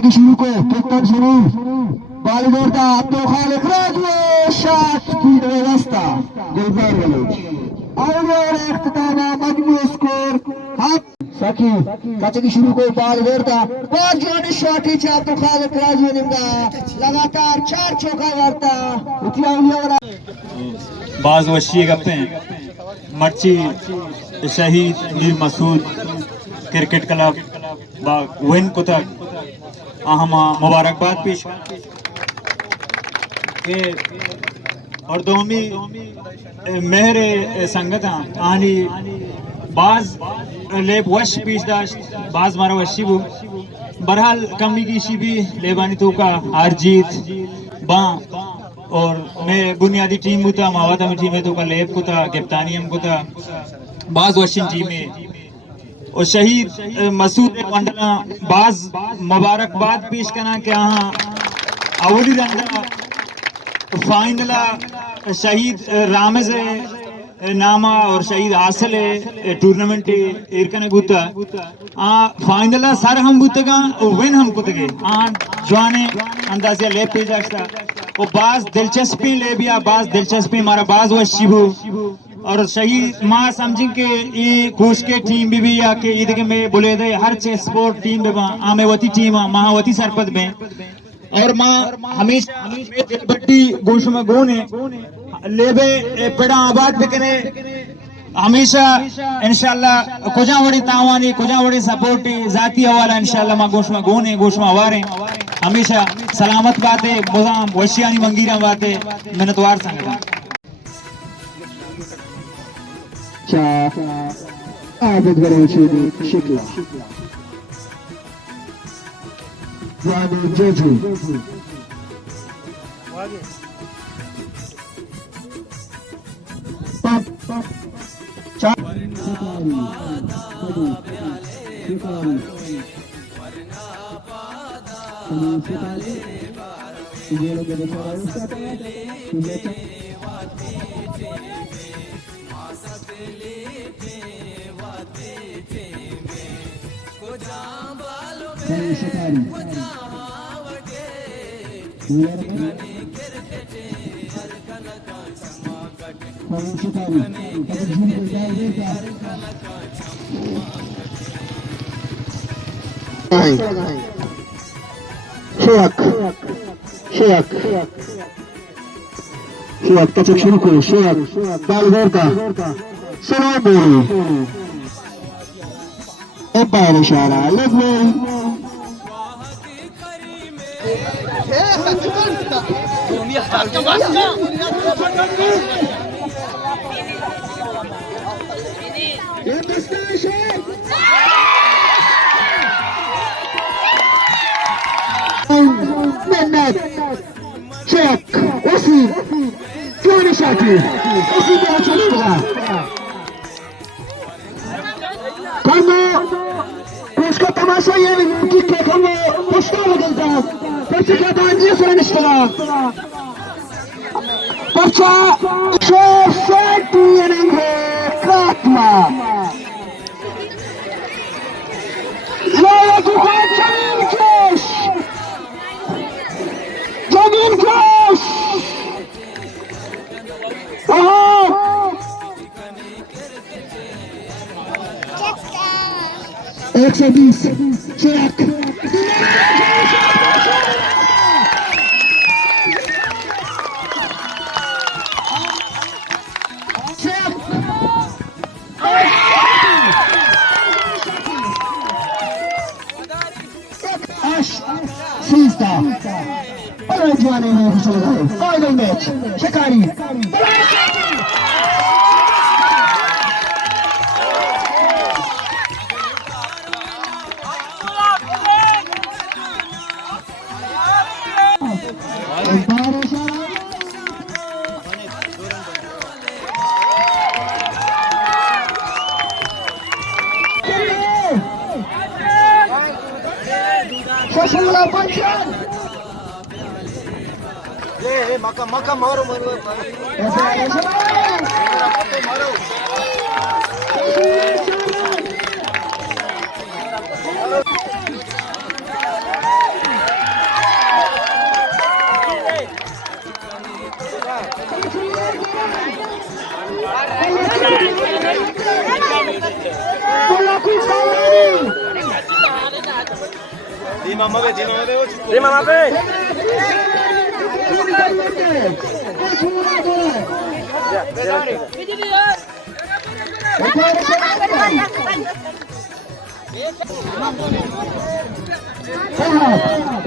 की शुरू को कैप्टन शरीफ बॉल जोड़ता अब्दुल खालिक राजू शॉट स्पीड व्यवस्था गुलजार विलेज और इख्तिताम मजमू स्कोर हाफ सकी काचे की शुरू को बॉल जोड़ता पांच जोड़ी शॉट ही अब्दुल खालिक राजू निम्गा लगातार 4 चौका करता उतिया हुआ बाज वशी करते हैं मर्ची Shaheed Mir Masood cricket club win को तक अहम मुबारकबाद पेश के और दोमी मेहरे संगत आनी बाज लेब वश पेश दाश्त बाज मारा वशी वो बहरहाल कमी की शिबी लेबानी तो का हार जीत बा और मैं बुनियादी टीम को था मावाता में टीम है तो का लेब को था कप्तानी को था बाज वशिन टीम में और शहीद मसूद पंडला बाज मुबारकबाद पेश करना क्या अवली रंगा फाइनला शहीद रामज नामा और शहीद हासिल है टूर्नामेंट एरकने गुता फाइनला सर हम गुतगा विन हम गुतगे जवाने अंदाज़े ले पे जाता वो बाज दिलचस्पी ले भी बाज दिलचस्पी हमारा बाज वो शिबू और शहीद माँ समझी के ये खुश के टीम भी या के ईद के में बोले थे हर चे स्पोर्ट टीम में आमे वती टीम महावती सरपत में और माँ हमेशा बड्डी गोश में गोने लेबे पेड़ा आबाद बिकने हमेशा इंशाल्लाह कुजावड़ी तावानी कुजावड़ी सपोर्टी जाती हवाला इंशाल्लाह माँ गोश में गोने गोश में आवारे हमेशा सलामत बातें बुजाम वशियानी मंगीरा बातें मेहनतवार संगठन आबद गरवशेदी शिकला जानी जेजू शेख तचक शुरू को शेख बाल जोड़ता सलाम बोली एम्पायर इशारा लेग में शेख उसी क्यों नहीं शाकी उसी पे चलेगा करना उसका तमाशा ये कि करना पुष्टा बदलता पर्चा का दांजी से निष्ठा पर्चा शेख है काटना ये तो जमीन केश जमीन केश 120 शेख सीस्ता और जवाने में चले गए फाइनल मैच शिकारी Shashula Panchan. Hey, maka maro maro. Lima mabe. Lima mabe. Sehat.